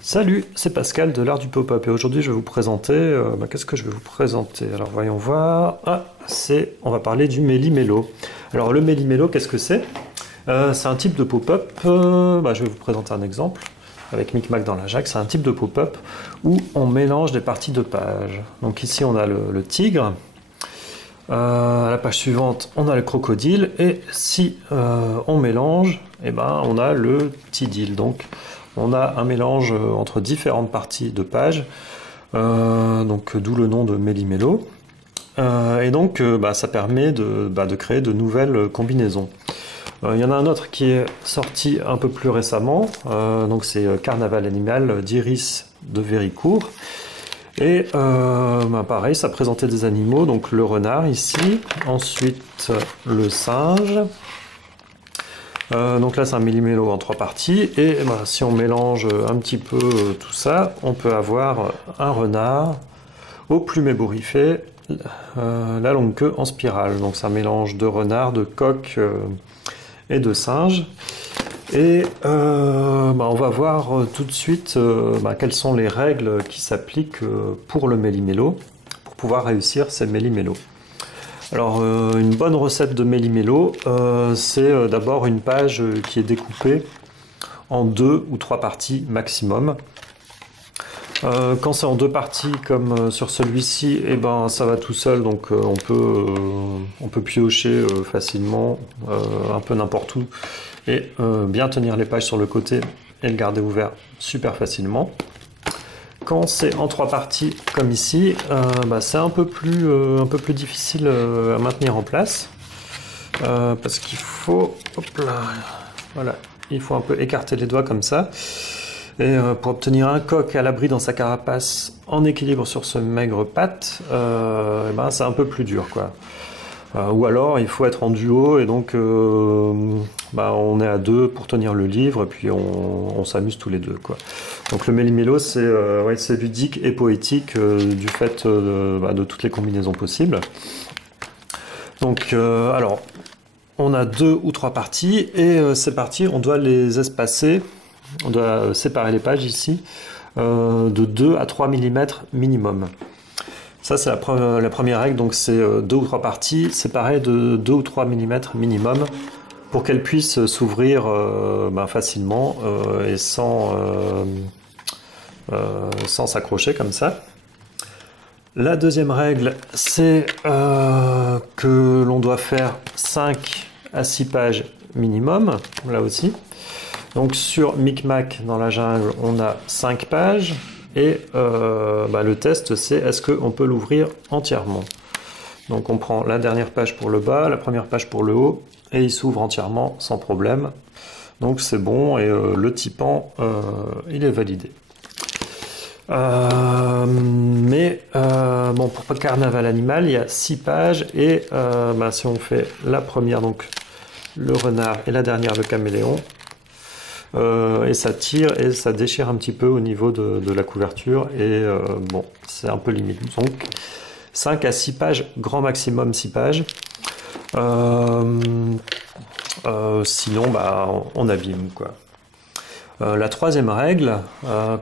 Salut, c'est Pascal de l'art du pop-up et aujourd'hui je vais vous présenter, qu'est-ce que je vais vous présenter? Alors voyons voir, on va parler du méli-mélo. Alors le méli-mélo, qu'est-ce que c'est? C'est un type de pop-up, je vais vous présenter un exemple avec Micmac dans la Jacque. C'est un type de pop-up où on mélange des parties de pages. Donc ici on a le tigre, à la page suivante on a le crocodile et si on mélange, on a le tidil. Donc on a un mélange entre différentes parties de pages, donc d'où le nom de méli-mélo. Ça permet de créer de nouvelles combinaisons. Il y en a un autre qui est sorti un peu plus récemment, donc c'est Carnaval animal d'Iris de Véricourt. Et pareil, ça présentait des animaux, donc le renard ici, ensuite le singe. Donc là c'est un méli-mélo en 3 parties et si on mélange un petit peu tout ça, on peut avoir un renard au plume ébouriffé, la longue queue en spirale. Donc c'est un mélange de renard, de coq et de singe. Et on va voir tout de suite quelles sont les règles qui s'appliquent pour le méli-mélo, pour pouvoir réussir ces méli-mélos. Alors une bonne recette de méli-mélo, c'est d'abord une page qui est découpée en 2 ou 3 parties maximum. Quand c'est en 2 parties comme sur celui-ci, ça va tout seul, donc on peut piocher facilement un peu n'importe où et bien tenir les pages sur le côté et le garder ouvert super facilement. Quand c'est en 3 parties comme ici, c'est un peu plus difficile à maintenir en place parce qu'il faut, il faut un peu écarter les doigts comme ça. Et pour obtenir un coq à l'abri dans sa carapace en équilibre sur ce maigre patte, c'est un peu plus dur, quoi. Ou alors il faut être en duo et donc on est à 2 pour tenir le livre et puis on s'amuse tous les deux, quoi. Donc le méli-mélo c'est ludique et poétique du fait de toutes les combinaisons possibles. Donc alors on a 2 ou 3 parties et ces parties on doit les espacer, on doit séparer les pages ici de 2 à 3 mm minimum. Ça, c'est la première règle, donc c'est 2 ou 3 parties séparées de 2 ou 3 mm minimum pour qu'elles puissent s'ouvrir facilement et sans s'accrocher comme ça. La deuxième règle, c'est que l'on doit faire 5 à 6 pages minimum, là aussi. Donc sur Micmac dans la jungle, on a 5 pages. Et le test, c'est est-ce qu'on peut l'ouvrir entièrement. Donc on prend la dernière page pour le bas, la première page pour le haut, et il s'ouvre entièrement sans problème. Donc c'est bon, et le typant, il est validé. Pour Carnaval animal, il y a 6 pages, et si on fait la première, donc le renard, et la dernière, le caméléon, et ça tire et ça déchire un petit peu au niveau de la couverture et c'est un peu limite. Donc 5 à 6 pages, grand maximum 6 pages. Sinon on abîme, quoi. La troisième règle,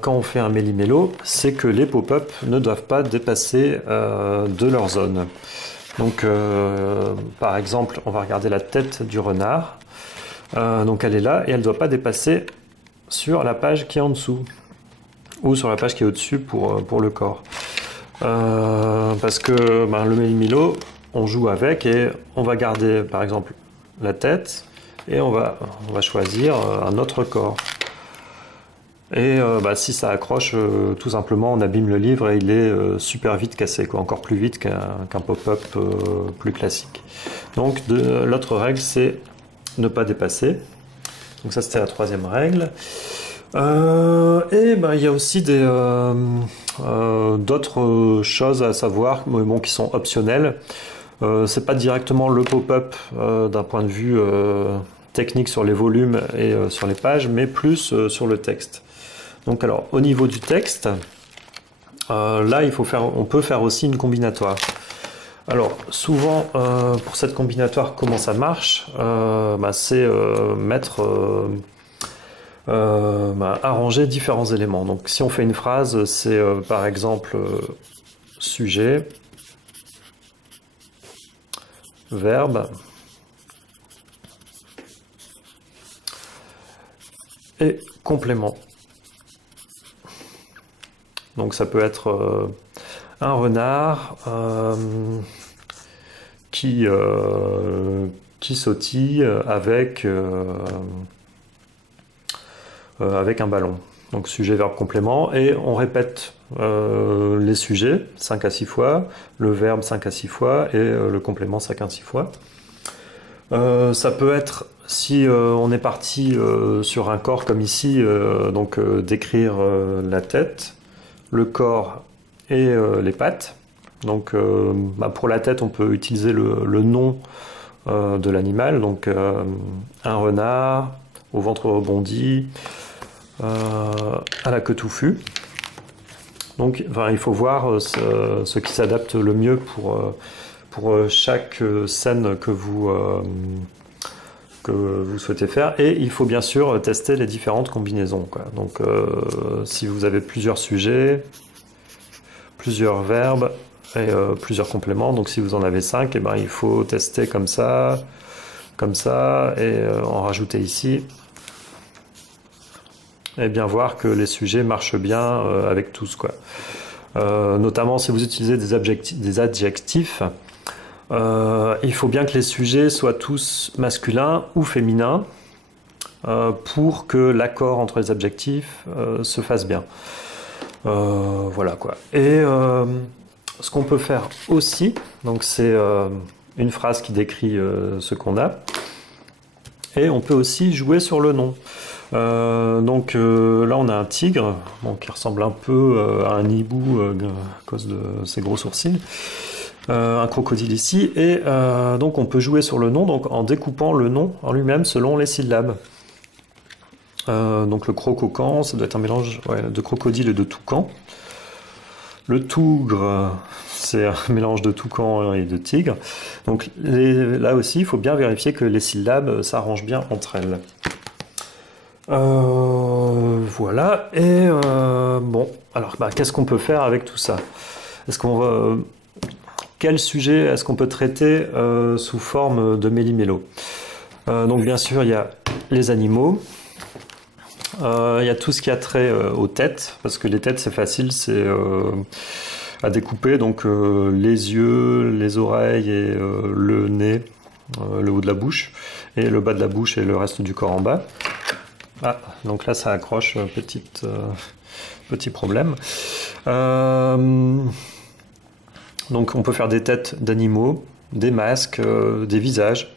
quand on fait un méli-mélo, c'est que les pop-up ne doivent pas dépasser de leur zone. Donc par exemple, on va regarder la tête du renard. Donc elle est là et elle ne doit pas dépasser sur la page qui est en dessous ou sur la page qui est au-dessus pour le corps. Parce que le méli-mélo, on joue avec et on va garder par exemple la tête et on va choisir un autre corps. Et si ça accroche, tout simplement on abîme le livre et il est super vite cassé, quoi, encore plus vite qu'un pop-up plus classique. Donc l'autre règle, c'est ne pas dépasser. Donc ça c'était la troisième règle. Il y a aussi d'autres choses à savoir, qui sont optionnelles. C'est pas directement le pop-up d'un point de vue technique sur les volumes et sur les pages, mais plus sur le texte. Donc alors au niveau du texte, là on peut faire aussi une combinatoire. Alors souvent pour cette combinatoire, comment ça marche, c'est mettre arranger différents éléments. Donc si on fait une phrase, c'est par exemple sujet, verbe et complément. Donc ça peut être un renard qui sautille avec un ballon. Donc sujet, verbe, complément, et on répète les sujets 5 à 6 fois, le verbe 5 à 6 fois et le complément 5 à 6 fois. Ça peut être, si on est parti sur un corps comme ici, donc décrire la tête, le corps et les pattes. Donc pour la tête, on peut utiliser le nom de l'animal, donc un renard au ventre rebondi, à la queue touffue. Donc il faut voir ce qui s'adapte le mieux pour chaque scène que vous souhaitez faire, et il faut bien sûr tester les différentes combinaisons, quoi. Donc si vous avez plusieurs sujets, plusieurs verbes et plusieurs compléments, donc si vous en avez 5, et ben, il faut tester comme ça et en rajouter ici, et bien voir que les sujets marchent bien avec tous, quoi. Notamment si vous utilisez des adjectifs, il faut bien que les sujets soient tous masculins ou féminins pour que l'accord entre les adjectifs se fasse bien. Voilà, quoi. Et ce qu'on peut faire aussi, donc c'est une phrase qui décrit ce qu'on a, et on peut aussi jouer sur le nom. Donc là on a un tigre, bon, qui ressemble un peu à un hibou à cause de ses gros sourcils, un crocodile ici, et donc on peut jouer sur le nom, donc en découpant le nom en lui-même selon les syllabes. Donc le crococan, ça doit être un mélange de crocodile et de toucan. Le tougre, c'est un mélange de toucan et de tigre. Donc là aussi, il faut bien vérifier que les syllabes s'arrangent bien entre elles. Voilà, et bon, alors qu'est-ce qu'on peut faire avec tout ça? Quel sujet est-ce qu'on peut traiter sous forme de méli-mélo? Donc bien sûr, il y a les animaux. Il y a tout ce qui a trait aux têtes, parce que les têtes c'est facile, c'est à découper, donc les yeux, les oreilles et le nez, le haut de la bouche, et le bas de la bouche et le reste du corps en bas. Ah, donc là ça accroche, petit problème. Donc on peut faire des têtes d'animaux, des masques, des visages.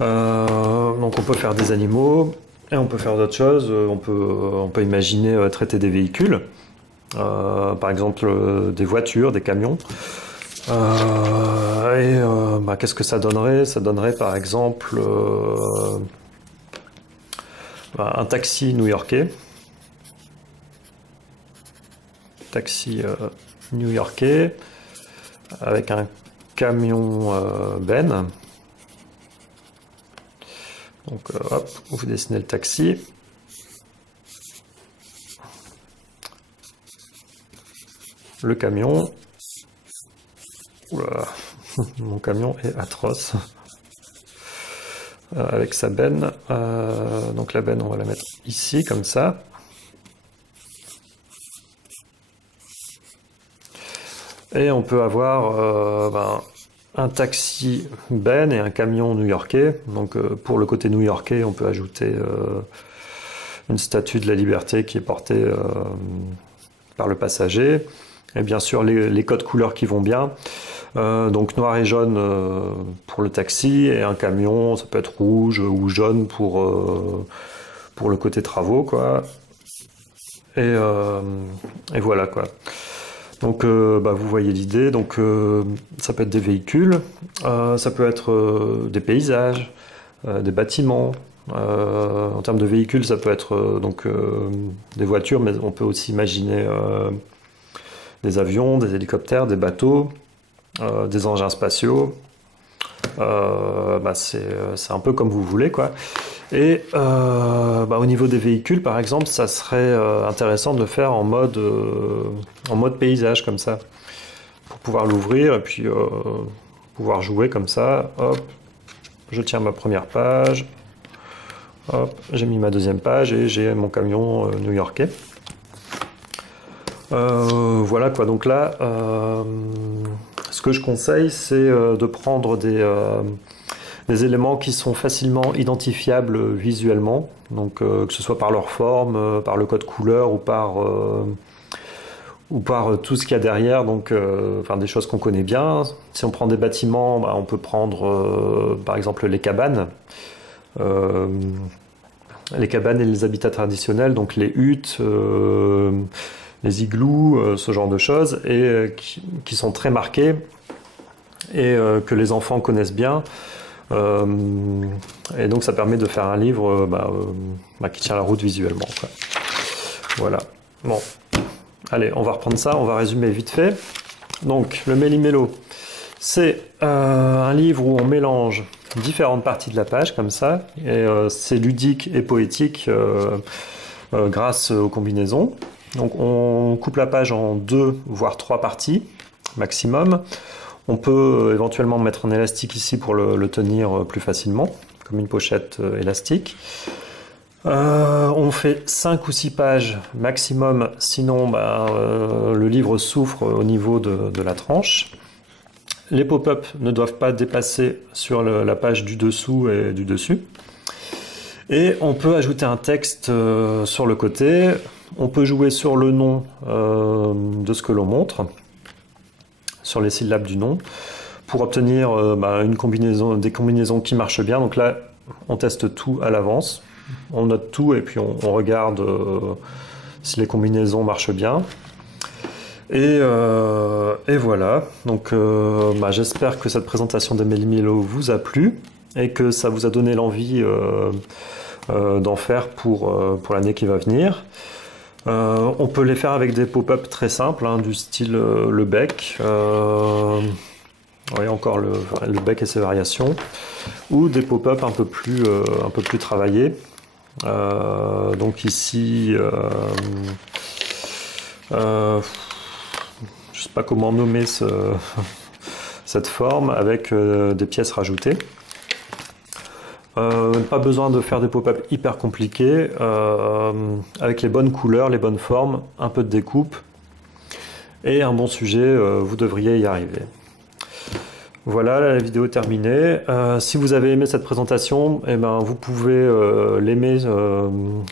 Donc on peut faire des animaux. Et on peut faire d'autres choses, on peut imaginer traiter des véhicules, par exemple des voitures, des camions. Qu'est-ce que ça donnerait? Ça donnerait par exemple un taxi new-yorkais. Taxi new-yorkais avec un camion Ben. Donc hop, vous dessinez le taxi. Le camion. Oula, mon camion est atroce. Avec sa benne. Donc la benne, on va la mettre ici, comme ça. Et on peut avoir un taxi Ben et un camion new-yorkais. Donc pour le côté new-yorkais, on peut ajouter une statue de la liberté qui est portée par le passager. Et bien sûr les codes couleurs qui vont bien. Donc noir et jaune pour le taxi, et un camion, ça peut être rouge ou jaune pour le côté travaux, quoi. Et voilà, quoi. Donc vous voyez l'idée, donc ça peut être des véhicules, ça peut être des paysages, des bâtiments. En termes de véhicules, ça peut être des voitures, mais on peut aussi imaginer des avions, des hélicoptères, des bateaux, des engins spatiaux. C'est un peu comme vous voulez, quoi. Et au niveau des véhicules, par exemple, ça serait intéressant de le faire en mode paysage, comme ça, pour pouvoir l'ouvrir et puis pouvoir jouer comme ça. Hop, je tiens ma première page. Hop, j'ai mis ma deuxième page et j'ai mon camion new-yorkais. Voilà quoi, donc là, ce que je conseille, c'est de prendre des éléments qui sont facilement identifiables visuellement, donc que ce soit par leur forme, par le code couleur ou par tout ce qu'il y a derrière, donc enfin, des choses qu'on connaît bien. Si on prend des bâtiments, on peut prendre par exemple les cabanes. Les cabanes et les habitats traditionnels, donc les huttes, les igloos, ce genre de choses, et qui sont très marqués et que les enfants connaissent bien. Et donc ça permet de faire un livre qui tient la route visuellement, quoi. Voilà. Bon, allez, on va reprendre ça, on va résumer vite fait. Donc le Méli-Mélo, c'est un livre où on mélange différentes parties de la page comme ça, et c'est ludique et poétique grâce aux combinaisons. Donc on coupe la page en 2 voire 3 parties maximum. On peut éventuellement mettre un élastique ici pour le tenir plus facilement, comme une pochette élastique. On fait 5 ou 6 pages maximum, sinon le livre souffre au niveau de la tranche. Les pop-up ne doivent pas dépasser sur la page du dessous et du dessus. Et on peut ajouter un texte sur le côté. On peut jouer sur le nom de ce que l'on montre, sur les syllabes du nom, pour obtenir des combinaisons qui marchent bien. Donc là, on teste tout à l'avance. On note tout et puis on regarde si les combinaisons marchent bien. Et voilà, donc j'espère que cette présentation des Méli-Mélo vous a plu et que ça vous a donné l'envie d'en faire pour l'année qui va venir. On peut les faire avec des pop-up très simples, du style le bec, oui, encore le bec et ses variations, ou des pop-up un peu plus travaillés. Donc ici, je sais pas comment nommer cette forme avec des pièces rajoutées. Pas besoin de faire des pop-up hyper compliqués, avec les bonnes couleurs, les bonnes formes, un peu de découpe et un bon sujet, vous devriez y arriver. Voilà, la vidéo est terminée. Si vous avez aimé cette présentation, vous pouvez l'aimer,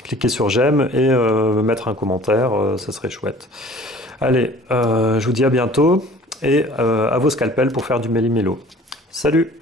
cliquer sur j'aime et me mettre un commentaire, ça serait chouette. Allez, je vous dis à bientôt et à vos scalpels pour faire du Méli-Mélo. Salut!